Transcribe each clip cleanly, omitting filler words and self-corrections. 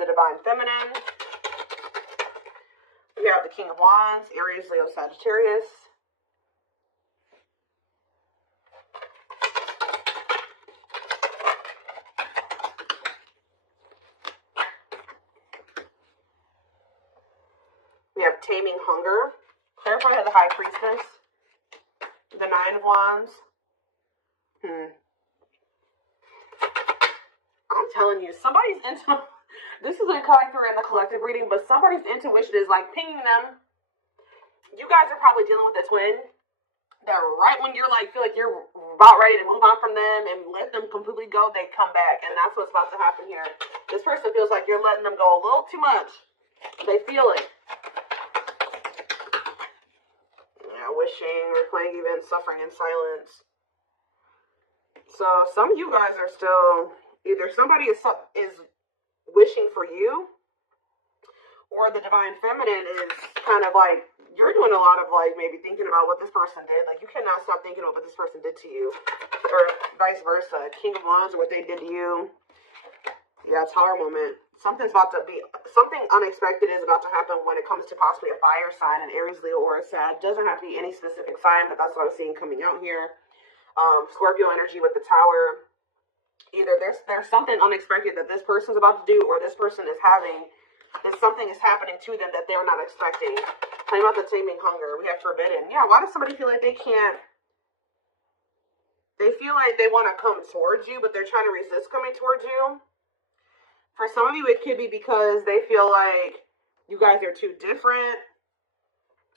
the Divine Feminine. We have the King of Wands, Aries, Leo, Sagittarius. We have Taming Hunger. Clarify the High Priestess. The Nine of Wands. I'm telling you, somebody's into... This isn't coming through in the collective reading, but somebody's intuition is like pinging them. You guys are probably dealing with a twin that right when you're like, feel like you're about ready to move on from them and let them completely go, they come back. And that's what's about to happen here. This person feels like you're letting them go a little too much. They feel it. Yeah, wishing, replaying events, suffering in silence. So some of you guys are still, either somebody is wishing for you, or the Divine Feminine is kind of like, you're doing a lot of like maybe thinking about what this person did. Like you cannot stop thinking about what this person did to you, or vice versa. King of Wands, what they did to you. Yeah, Tower moment. Something unexpected is about to happen when it comes to possibly a fire sign, an Aries, Leo, or a Sag. Doesn't have to be any specific sign, but that's what I'm seeing coming out here. Scorpio energy with the Tower. Either there's something unexpected that this person's about to do, or this person is having, that something is happening to them that they're not expecting. Talking about the Taming Hunger, we have Forbidden. Yeah, why does somebody feel like they can't? They feel like they want to come towards you, but they're trying to resist coming towards you. For some of you, it could be because they feel like you guys are too different,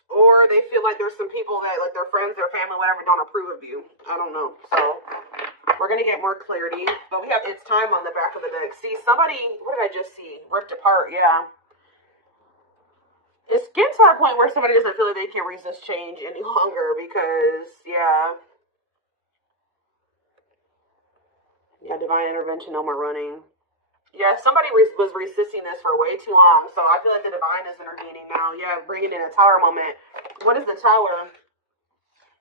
or they feel like there's some people that, like their friends, their family, whatever, don't approve of you. I don't know. So we're going to get more clarity. But we have It's Time on the back of the deck. See, somebody, what did I just see? Ripped apart, yeah. It's getting to that point where somebody doesn't feel like they can resist change any longer because, yeah. Yeah, divine intervention, no more running. Yeah, somebody was resisting this for way too long. So I feel like the divine is intervening now. Yeah, bringing in a Tower moment. What is the Tower?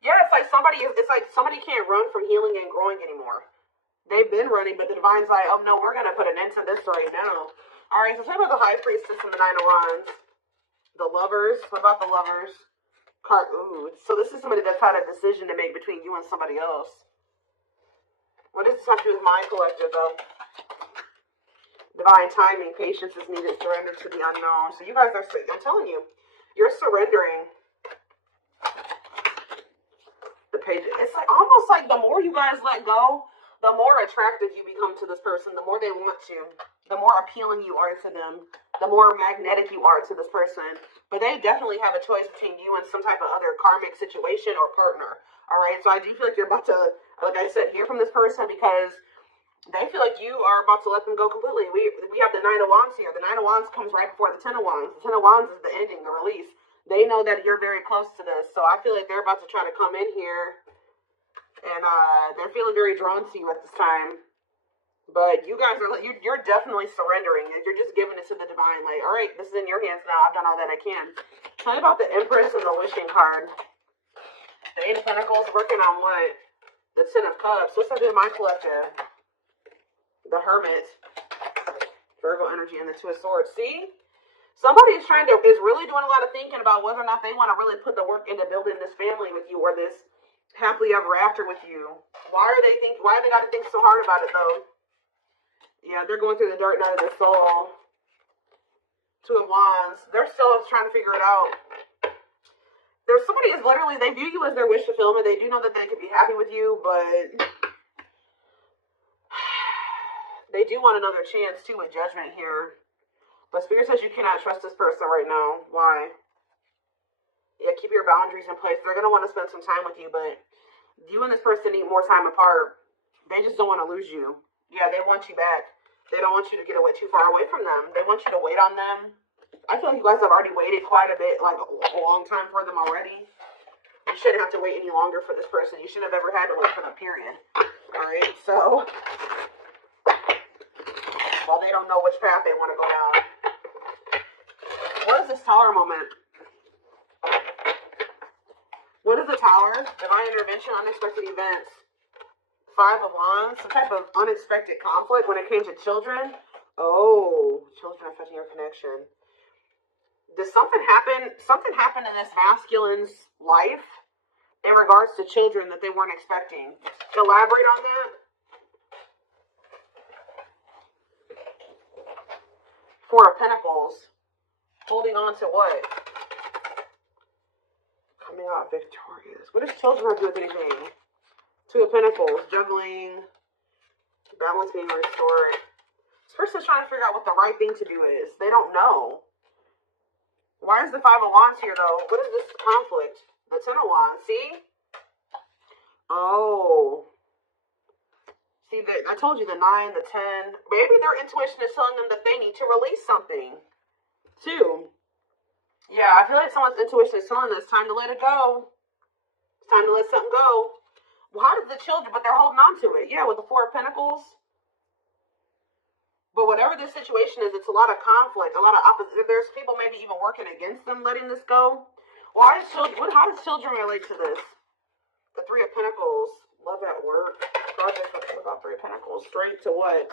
Yeah, it's like somebody can't run from healing and growing anymore. They've been running, but the divine's like, oh no, we're going to put an end to this right now. All right, so talk about the High Priestess and the Nine of Wands. The Lovers. What about the Lovers? Card. Ooh, so this is somebody that's had a decision to make between you and somebody else. What does this have to do with my collective, though? Divine timing. Patience is needed. Surrender to the unknown. So you guys are, I'm telling you, you're surrendering. The page. It's like almost like the more you guys let go, the more attractive you become to this person, the more they want you, the more appealing you are to them, the more magnetic you are to this person. But they definitely have a choice between you and some type of other karmic situation or partner. All right, so I do feel like you're about to, like I said, hear from this person because they feel like you are about to let them go completely. We have the Nine of Wands here. The Nine of Wands comes right before the Ten of Wands. The Ten of Wands is the ending, the release. They know that you're very close to this, so I feel like they're about to try to come in here. And they're feeling very drawn to you at this time. But you guys are, you're definitely surrendering. You're just giving it to the divine. Like, all right, this is in your hands now. I've done all that I can. Tell me about the Empress and the Wishing card. The Eight of Pentacles working on what? The Ten of Cups. What's that do in my collective? The Hermit. Virgo energy and the Two of Swords. See? Somebody is really doing a lot of thinking about whether or not they want to really put the work into building this family with you or this happily ever after with you. Why are they got to think so hard about it though? Yeah, they're going through the dark night of their soul. Two of Wands. They're still trying to figure it out. There's somebody is literally, they view you as their wish fulfillment. They do know that they could be happy with you, but they do want another chance too with Judgment here. But Spirit says you cannot trust this person right now. Why? Yeah, keep your boundaries in place. They're going to want to spend some time with you, but you and this person need more time apart. They just don't want to lose you. Yeah, they want you back. They don't want you to get away too far away from them. They want you to wait on them. I feel like you guys have already waited quite a bit, like a long time for them already. You shouldn't have to wait any longer for this person. You shouldn't have ever had to wait for them, period. All right, so while they don't know which path they want to go down. What is this Tower moment? What is the Tower? Divine intervention, unexpected events. Five of Wands, some type of unexpected conflict when it came to children. Oh, children affecting your connection. Does something happen? Something happened in this masculine's life in regards to children that they weren't expecting. Elaborate on that. Four of Pentacles. Holding on to what? Coming out victorious. What does children have to do with anything? Two of Pentacles. Juggling. Balance being restored. This person's trying to figure out what the right thing to do is. They don't know. Why is the Five of Wands here, though? What is this conflict? The Ten of Wands. See? Oh. See, I told you the 9, the 10. Maybe their intuition is telling them that they need to release something. 2. Yeah, I feel like someone's intuition is telling them it's time to let it go. It's time to let something go. Well, how does the children, but they're holding on to it. Yeah, with the Four of Pentacles. But whatever this situation is, it's a lot of conflict, a lot of opposite. There's people maybe even working against them letting this go. Why is children? How does children relate to this? The Three of Pentacles. Love at work. Project. What about Three of Pentacles? Straight to what?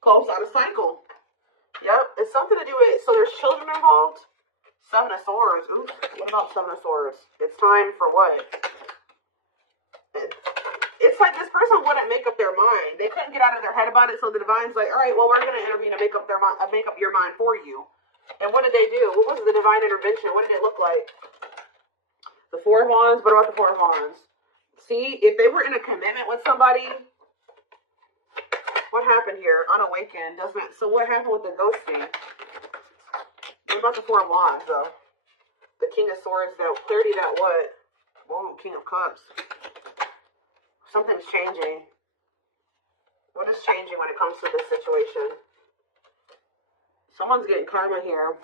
Close out a cycle. Yep. It's something to do with. So there's children involved. Seven of Swords. Ooh. What about Seven of Swords? It's time for what? It's like this person wouldn't make up their mind. They couldn't get out of their head about it, so the divine's like, all right, well, we're going to intervene and make up your mind for you. And what did they do? What was the divine intervention? What did it look like? The Four of Wands. What about the Four of Wands? See, if they were in a commitment with somebody, what happened here? Unawakened, doesn't it? So what happened with the ghosting? What about the Four of Wands, though? The King of Swords, that clarity, that what? Whoa, King of Cups. Something's changing. What is changing when it comes to this situation? Someone's getting karma here.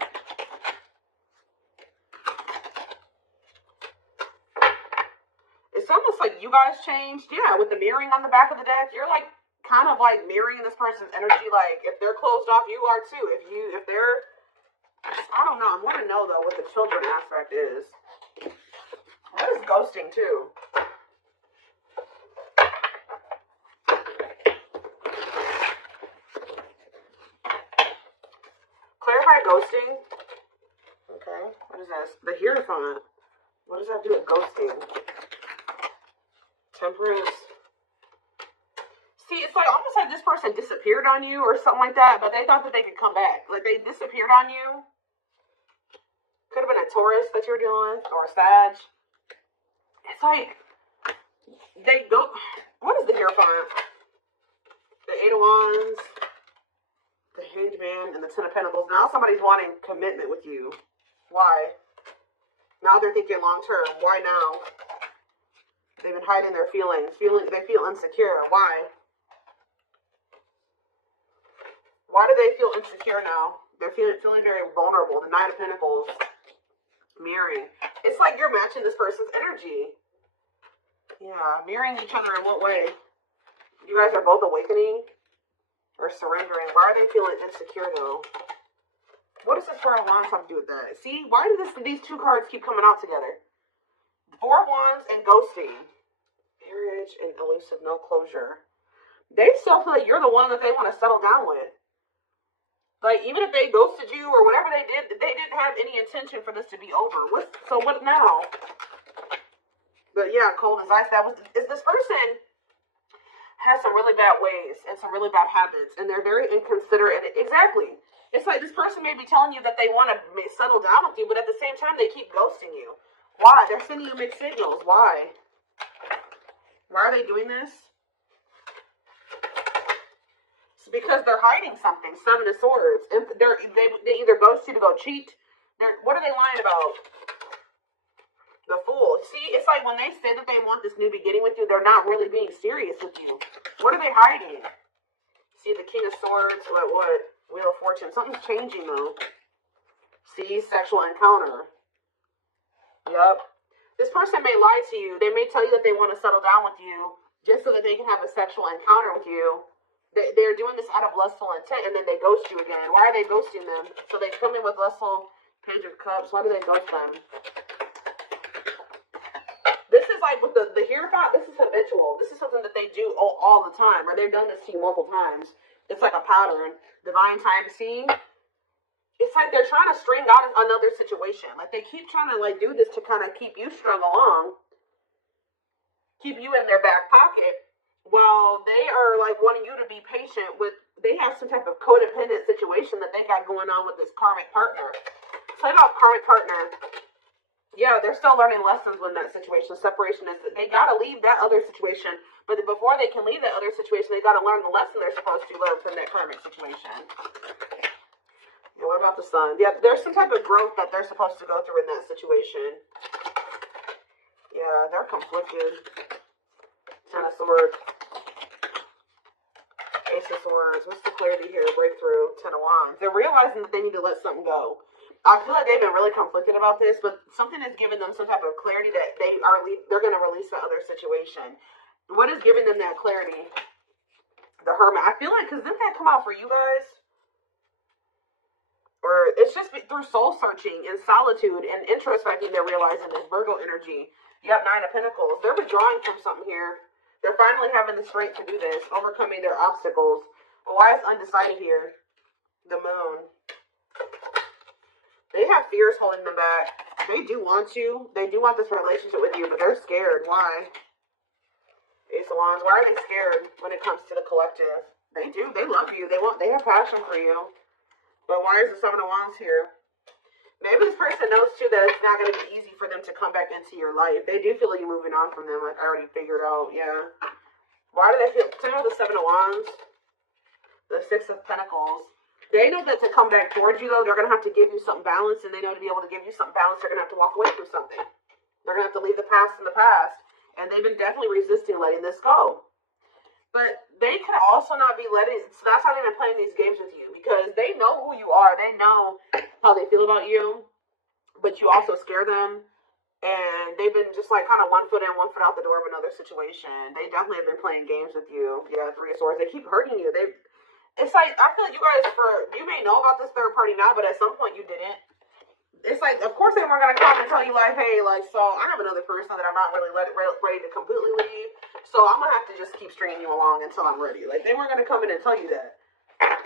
It's almost like you guys changed. Yeah, with the mirroring on the back of the deck, you're like kind of like mirroring this person's energy. Like if they're closed off, you are too. If they're, I don't know. I want to know though what the children aspect is. What is ghosting too? Clarify ghosting. Okay. What is this? The Hierophant. What does that do with ghosting? Temperance. See, it's like almost like this person disappeared on you or something like that, but they thought that they could come back. Like they disappeared on you. Could have been a Taurus that you were dealing with or a Sag. It's like they go. What is the Hierophant? The Eight of Wands. The Hanged Man and the Ten of Pentacles. Now somebody's wanting commitment with you. Why? Now they're thinking long term. Why now? They've been hiding their feelings. They feel insecure. Why? Why do they feel insecure now? They're feeling very vulnerable. The Nine of Pentacles. Mirroring. It's like you're matching this person's energy. Yeah. Mirroring each other in what way? You guys are both awakening? Or surrendering. Why are they feeling insecure though? What does this Four of Wands have to do with that? See, why do these two cards keep coming out together? Four of Wands and ghosting. Marriage and elusive, no closure. They still feel like you're the one that they want to settle down with. Like, even if they ghosted you or whatever they didn't have any intention for this to be over. So what now? But yeah, cold as ice. Is this person has some really bad ways and some really bad habits, and they're very inconsiderate. Exactly. It's like this person may be telling you that they want to settle down with you, but at the same time, they keep ghosting you. Why? They're sending you mixed signals. Why? Why are they doing this? It's because they're hiding something. Seven of Swords. And they either ghost you to go cheat. What are they lying about? The Fool. See, it's like when they say that they want this new beginning with you, they're not really being serious with you. What are they hiding? See, the King of Swords, what? Wheel of Fortune. Something's changing, though. See, sexual encounter. Yep. This person may lie to you. They may tell you that they want to settle down with you just so that they can have a sexual encounter with you. They're doing this out of lustful intent, and then they ghost you again. Why are they ghosting them? So they come in with lustful Page of Cups. Why do they ghost them? This is like with the Hierophant, this is habitual. This is something that they do all the time, or they've done this to you multiple times. It's like a pattern. Divine time scene. It's like they're trying to string out another situation. Like they keep trying to like do this to kind of keep you strung along, keep you in their back pocket, while they are like wanting you to be patient with. They have some type of codependent situation that they got going on with this karmic partner. Talk about karmic partner. Yeah, they're still learning lessons when that situation. Separation is, they got to leave that other situation. But before they can leave that other situation, they got to learn the lesson they're supposed to learn from that karmic situation. Yeah, what about the sun? Yeah, there's some type of growth that they're supposed to go through in that situation. Yeah, they're conflicted. Ten of Swords. Ace of Swords. What's the clarity here? Breakthrough. Ten of Wands. They're realizing that they need to let something go. I feel like they've been really conflicted about this, but something is giving them some type of clarity that they're going to release the other situation. What is giving them that clarity? The Hermit. I feel like, because didn't that come out for you guys? Or it's just through soul searching and solitude and introspecting, they're realizing this Virgo energy. Yep, Nine of Pentacles. They're withdrawing from something here. They're finally having the strength to do this, overcoming their obstacles. But why is undecided here? The Moon. They have fears holding them back. They do want you. They do want this relationship with you, but they're scared. Why? Ace of Wands. Why are they scared when it comes to the collective? They do. They love you. They have passion for you. But why is the Seven of Wands here? Maybe this person knows, too, that it's not going to be easy for them to come back into your life. They do feel like you're moving on from them, like I already figured out, yeah. Why do they feel... Tell me the Seven of Wands. The Six of Pentacles. They know that to come back towards you, though, they're going to have to give you something balanced, and they know to be able to give you something balanced, they're going to have to walk away from something. They're going to have to leave the past in the past. And they've been definitely resisting letting this go. But they could also not be letting, so that's how they've been playing these games with you, because they know who you are, they know how they feel about you, but you also scare them, and they've been just like kind of one foot in, one foot out the door of another situation. They definitely have been playing games with you. Yeah, Three of Swords. They keep hurting you. It's like, I feel like you guys, you may know about this third party now, but at some point you didn't. It's like, of course they weren't going to come and tell you, like, hey, like, so I have another person that I'm not really ready to completely leave, so I'm going to have to just keep stringing you along until I'm ready. Like, they weren't going to come in and tell you that.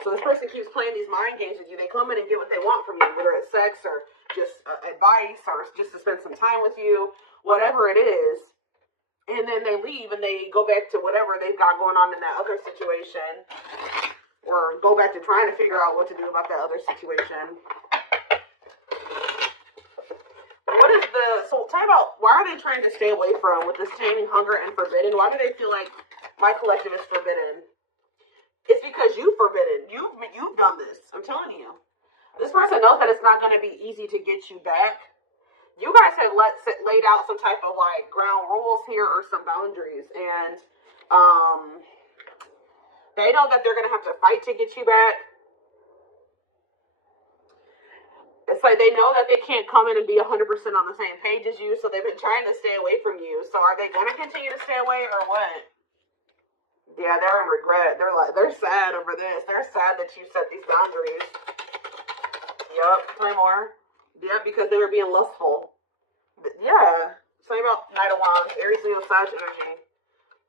So this person keeps playing these mind games with you. They come in and get what they want from you, whether it's sex or just advice or just to spend some time with you, whatever it is. And then they leave and they go back to whatever they've got going on in that other situation, or go back to trying to figure out what to do about that other situation. What is so tell me about, why are they trying to stay away from, with this taming, hunger, and forbidden? Why do they feel like my collective is forbidden? It's because you've forbidden. You've done this. I'm telling you. This person knows that it's not going to be easy to get you back. You guys have laid out some type of like ground rules here, or some boundaries, and they know that they're going to have to fight to get you back. It's like they know that they can't come in and be 100% on the same page as you, so they've been trying to stay away from you. So are they going to continue to stay away, or what? Yeah, they're in regret. They're sad over this. They're sad that you set these boundaries. Yup, play more. Yeah, because they were being lustful. But yeah. Something about Knight of Wands, Aries, Leo, Sag energy.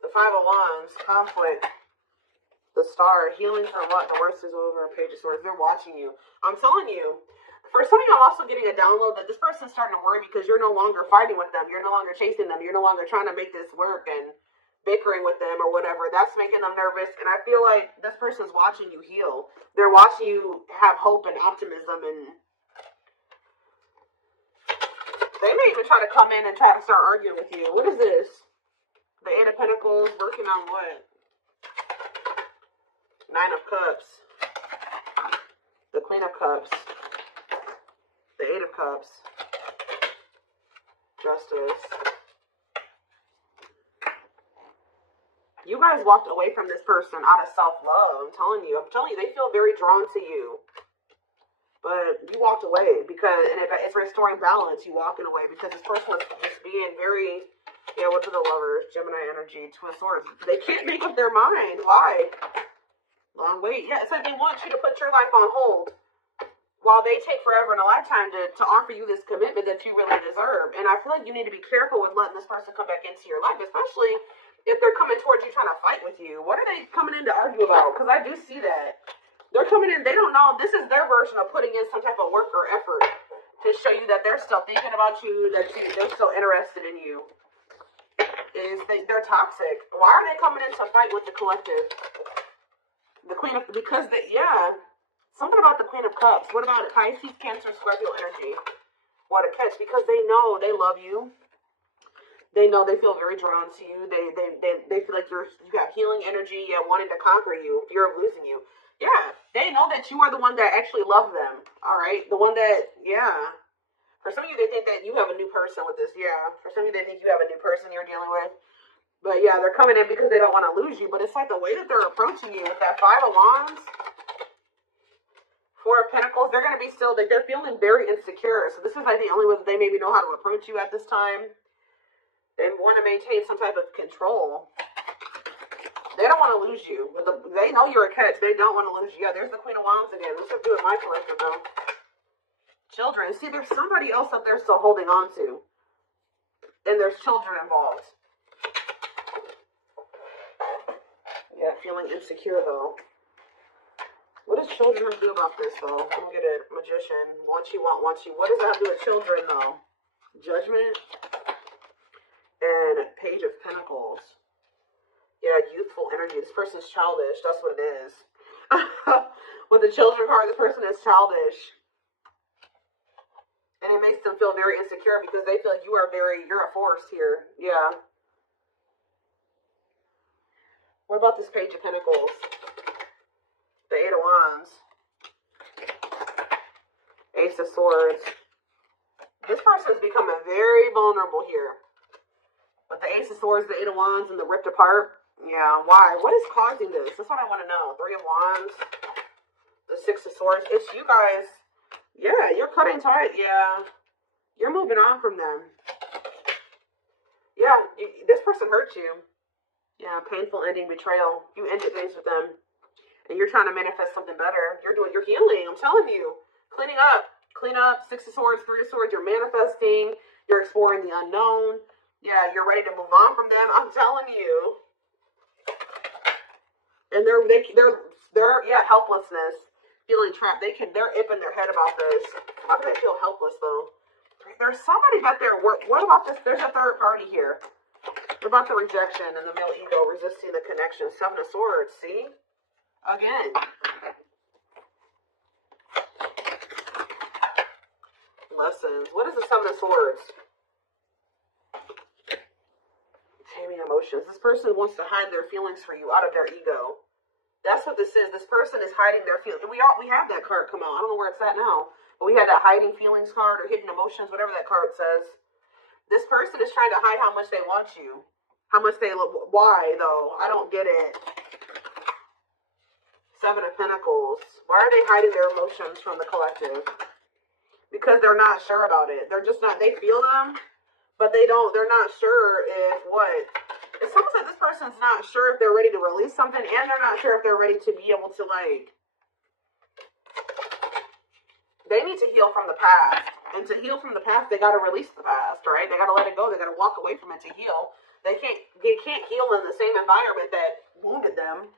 The Five of Wands, conflict. The Star, healing from what? The worst is over. Page of Swords. They're watching you. I'm telling you. For some of you, I'm also getting a download that this person's starting to worry because you're no longer fighting with them. You're no longer chasing them. You're no longer trying to make this work and bickering with them or whatever. That's making them nervous. And I feel like this person's watching you heal. They're watching you have hope and optimism, and they may even try to come in and try to start arguing with you. What is this? The Eight of Pentacles, working on what? Nine of Cups. The Queen of Cups. The Eight of Cups. Justice. You guys walked away from this person out of self-love. I'm telling you, they feel very drawn to you. But you walked away because, and it's restoring balance, you walking away, because this person was just being very, yeah, what are the Lovers? Gemini energy, Two of Swords. They can't make up their mind. Why? Long wait. Yeah, it's like they want you to put your life on hold, while they take forever in a lifetime to offer you this commitment that you really deserve. And I feel like you need to be careful with letting this person come back into your life, especially if they're coming towards you trying to fight with you? What are they coming in to argue about? Because I do see that. They're coming in, they don't know. This is their version of putting in some type of work or effort to show you that they're still thinking about you, that they're still interested in you. They're toxic. Why are they coming in to fight with the collective? The Queen of, because something about the Queen of Cups. What about Pisces, Cancer, Scorpio energy? What a catch, because they know they love you. They know they feel very drawn to you. They feel like you got healing energy, wanting to conquer you, fear of losing you. Yeah, they know that you are the one that actually love them. All right, the one that, For some of you, they think that you have a new person with this. Yeah, for some of you, they think you have a new person you're dealing with. But yeah, they're coming in because they don't want to lose you. But it's like the way that they're approaching you with that Five of Wands, Four of Pentacles, they're going to be still, like, they're feeling very insecure. So this is like the only way that they maybe know how to approach you at this time. They want to maintain some type of control. They don't want to lose you. They know you're a catch. They don't want to lose you. Yeah, there's the Queen of Wands again. This has to do with my collective, though. Children. See, there's somebody else up there still holding on to. And there's children involved. Yeah, feeling insecure, though. What does children have to do about this, though? Let me get a Magician. Want you. What does that have to do with children, though? Judgment. And Page of Pentacles. Yeah, youthful energy. This person's childish. That's what it is. With the children card, this person is childish. And it makes them feel very insecure because they feel like you're a force here. Yeah. What about this Page of Pentacles? The Eight of Wands. Ace of Swords. This person is becoming very vulnerable here. With the Ace of Swords, the Eight of Wands, and the ripped apart. Yeah, why? What is causing this? That's what I want to know. Three of Wands. The Six of Swords. It's you guys. Yeah, you're cutting tight. Yeah. You're moving on from them. Yeah, this person hurt you. Yeah, painful ending, betrayal. You ended things with them. And you're trying to manifest something better. You're healing. I'm telling you. Cleaning up. Clean up. Six of Swords, Three of Swords. You're manifesting. You're exploring the unknown. Yeah, you're ready to move on from them. I'm telling you. And they're helplessness, feeling trapped. They're ipping their head about this. How do they feel helpless though? There's somebody back there. What about this? There's a third party here. What about the rejection and the male ego resisting the connection? Seven of Swords. See, again. Lessons. What is the Seven of Swords? Taming emotions. This person wants to hide their feelings for you out of their ego. That's what this is. This person is hiding their feelings. We have that card come out. I don't know where it's at now. But we had that hiding feelings card or hidden emotions, whatever that card says. This person is trying to hide how much they want you. How much they love. Why, though? I don't get it. Seven of Pentacles. Why are they hiding their emotions from the collective? Because they're not sure about it. They're just not. They feel them, but they're not sure if what. It's almost like this person's not sure if they're ready to release something, and they're not sure if they're ready to be able to, like, they need to heal from the past. And to heal from the past, they got to release the past, right? They got to let it go. They got to walk away from it to heal. They can't heal in the same environment that wounded them.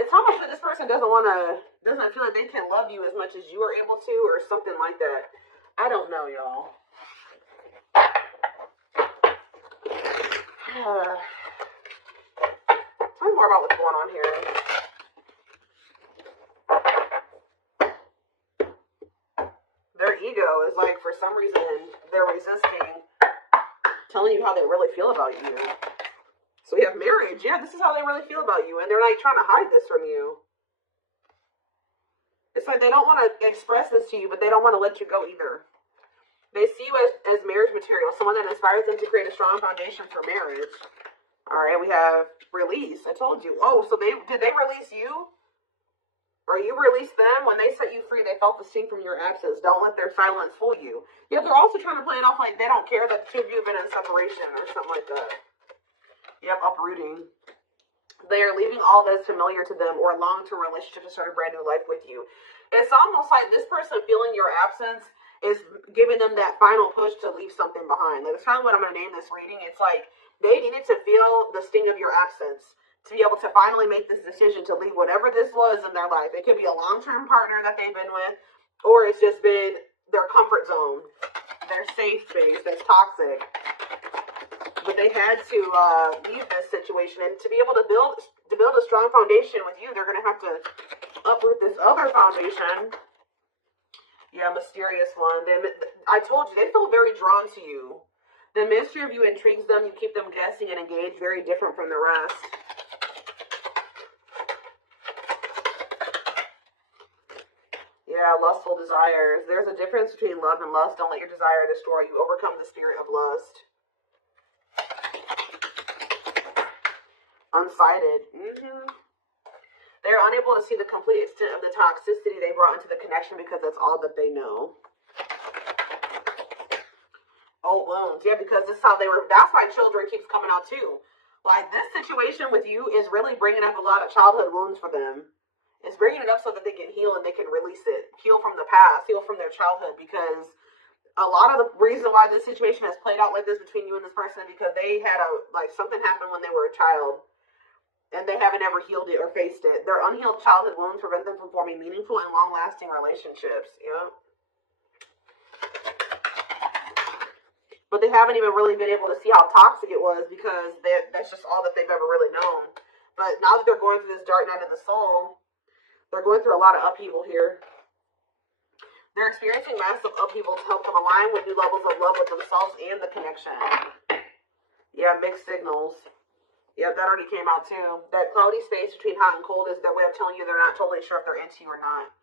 It's almost like this person doesn't feel like they can love you as much as you are able to, or something like that. I don't know, y'all. Tell me more about what's going on here. Their ego is like, for some reason, they're resisting telling you how they really feel about you. So we have marriage. Yeah, this is how they really feel about you. And they're like trying to hide this from you. It's like they don't want to express this to you, but they don't want to let you go either. They see you as marriage material, someone that inspires them to create a strong foundation for marriage. All right, we have release. I told you. Oh, so did they release you? Or you released them? When they set you free, they felt the sting from your absence. Don't let their silence fool you. Yeah, they're also trying to play it off like they don't care that the two of you have been in separation or something like that. Yep, uprooting. They are leaving all that is familiar to them or long to a relationship to start a brand new life with you. It's almost like this person feeling your absence is giving them that final push to leave something behind. Like, that's kind of what I'm going to name this reading. It's like They needed to feel the sting of your absence to be able to finally make this decision to leave whatever this was in their life. It could be a long-term partner that they've been with, or it's just been their comfort zone, their safe space that's toxic. But they had to leave this situation, and to be able to build a strong foundation with you, they're going to have to uproot this other foundation. Yeah, mysterious one. I told you, they feel very drawn to you. The mystery of you intrigues them. You keep them guessing and engaged, very different from the rest. Yeah, lustful desires. There's a difference between love and lust. Don't let your desire destroy you. Overcome the spirit of lust. Unsighted. They're unable to see the complete extent of the toxicity they brought into the connection because that's all that they know. Old wounds. Yeah, because this is how they were. That's why children keeps coming out too. Like, this situation with you is really bringing up a lot of childhood wounds for them. It's bringing it up so that they can heal and they can release it. Heal from the past. Heal from their childhood. Because a lot of the reason why this situation has played out like this between you and this person is because they had something happened when they were a child. And they haven't ever healed it or faced it. Their unhealed childhood wounds prevent them from forming meaningful and long-lasting relationships. Yeah. But they haven't even really been able to see how toxic it was because that's just all that they've ever really known. But now that they're going through this dark night of the soul, they're going through a lot of upheaval here. They're experiencing massive upheaval to help them align with new levels of love with themselves and the connection. Yeah, mixed signals. Yep, that already came out too. That cloudy space between hot and cold is their way of telling you they're not totally sure if they're into you or not.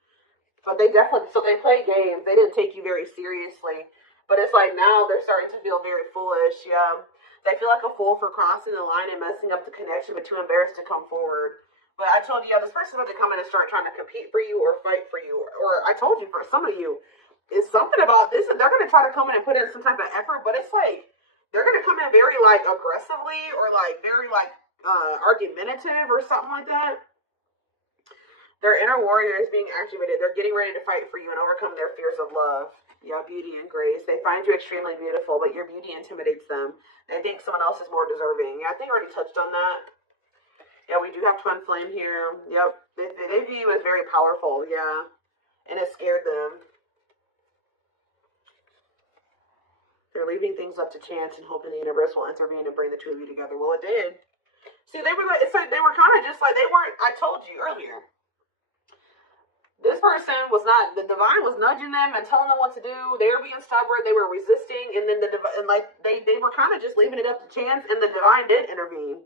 But they definitely, so they play games. They didn't take you very seriously. But it's like now they're starting to feel very foolish. Yeah. They feel like a fool for crossing the line and messing up the connection, but too embarrassed to come forward. But I told you, yeah, this person's about to come in and start trying to compete for you or fight for you. Or I told you, for some of you, it's something about this. They're going to try to come in and put in some type of effort, but it's like, they're going to come in very, like, aggressively or, like, very, like, argumentative or something like that. Their inner warrior is being activated. They're getting ready to fight for you and overcome their fears of love. Yeah, beauty and grace. They find you extremely beautiful, but your beauty intimidates them. They think someone else is more deserving. Yeah, I think I already touched on that. Yeah, we do have twin flame here. Yep. They view you as very powerful. Yeah. And it scared them. They're leaving things up to chance and hoping the universe will intervene and bring the two of you together. Well, it did. See, they were like, it's like they were kind of just like, they weren't, I told you earlier. This person was not, the divine was nudging them and telling them what to do. They were being stubborn. They were resisting. And then they were kind of just leaving it up to chance. And the divine did intervene.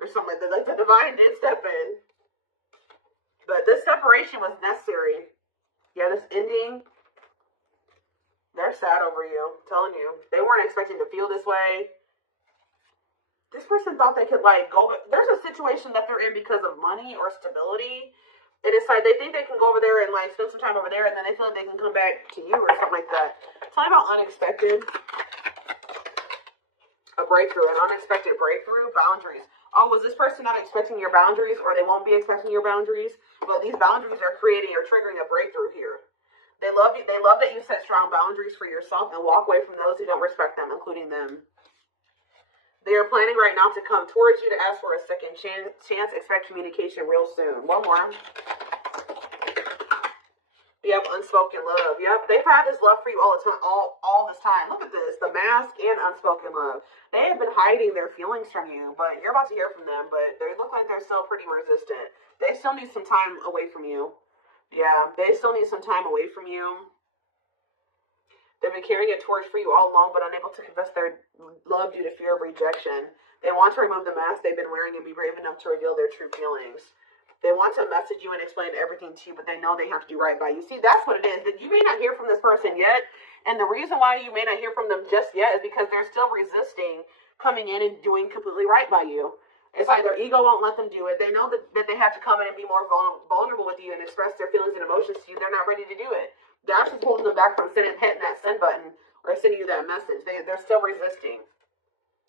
Or something like that. Like, the divine did step in. But this separation was necessary. Yeah, this ending. They're sad over you. I'm telling you. They weren't expecting to feel this way. This person thought they could, like, go. There's a situation that they're in because of money or stability. And it's like they think they can go over there and, like, spend some time over there, and then they feel like they can come back to you or something like that. Talking about unexpected. A breakthrough. An unexpected breakthrough. Boundaries. Oh, was this person not expecting your boundaries, or they won't be expecting your boundaries? But these boundaries are creating or triggering a breakthrough here. They love you. They love that you set strong boundaries for yourself and walk away from those who don't respect them, including them. They are planning right now to come towards you to ask for a second chance. Expect communication real soon. One more. We have unspoken love. Yep, they've had this love for you all the time, all this time. Look at this, the mask and unspoken love. They have been hiding their feelings from you, but you're about to hear from them. But they look like they're still pretty resistant. They still need some time away from you. Yeah, they still need some time away from you. They've been carrying a torch for you all along, but unable to confess their love due to fear of rejection. They want to remove the mask they've been wearing and be brave enough to reveal their true feelings. They want to message you and explain everything to you, but they know they have to do right by you. See, that's what it is. That you may not hear from this person yet, and the reason why you may not hear from them just yet is because they're still resisting coming in and doing completely right by you. It's like their ego won't let them do it. They know that they have to come in and be more vulnerable with you and express their feelings and emotions to you. They're not ready to do it. They're actually holding them back from hitting that send button or sending you that message. They're still resisting.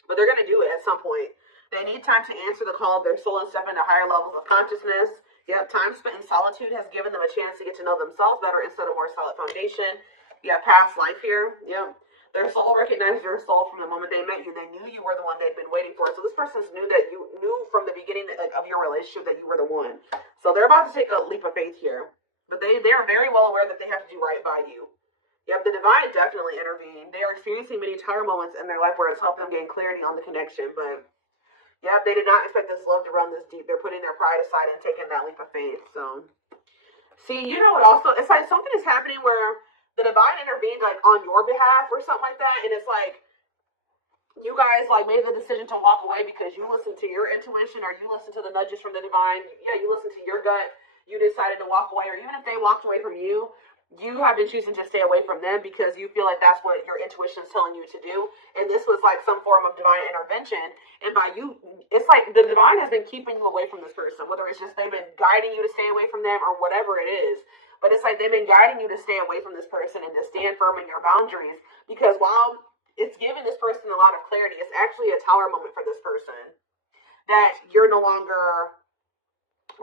But they're going to do it at some point. They need time to answer the call of their soul and step into higher levels of consciousness. Yep, time spent in solitude has given them a chance to get to know themselves better instead of more solid foundation. Yeah, past life here. Yep. Their soul recognized your soul from the moment they met you. They knew you were the one they'd been waiting for. So this person knew that you knew from the beginning of your relationship that you were the one. So they're about to take a leap of faith here. But they're very well aware that they have to do right by you. Yep, the divine definitely intervened. They are experiencing many tower moments in their life where it's helped them gain clarity on the connection. But yep, they did not expect this love to run this deep. They're putting their pride aside and taking that leap of faith. So see, you know what also, it's like something is happening where the divine intervened like on your behalf or something like that, and it's like you guys like made the decision to walk away because you listened to your intuition or you listened to the nudges from the divine. Yeah, you listened to your gut. You decided to walk away, or even if they walked away from you, you have been choosing to stay away from them because you feel like that's what your intuition is telling you to do. And this was like some form of divine intervention. And by you, it's like the divine has been keeping you away from this person, whether it's just they've been guiding you to stay away from them or whatever it is. But it's like they've been guiding you to stay away from this person and to stand firm in your boundaries. Because while it's giving this person a lot of clarity, it's actually a tower moment for this person. That you're no longer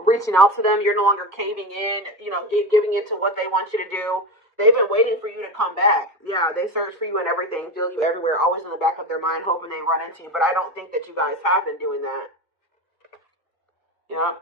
reaching out to them. You're no longer caving in, giving in to what they want you to do. They've been waiting for you to come back. Yeah, they search for you and everything, feel you everywhere, always in the back of their mind, hoping they run into you. But I don't think that you guys have been doing that. Yeah.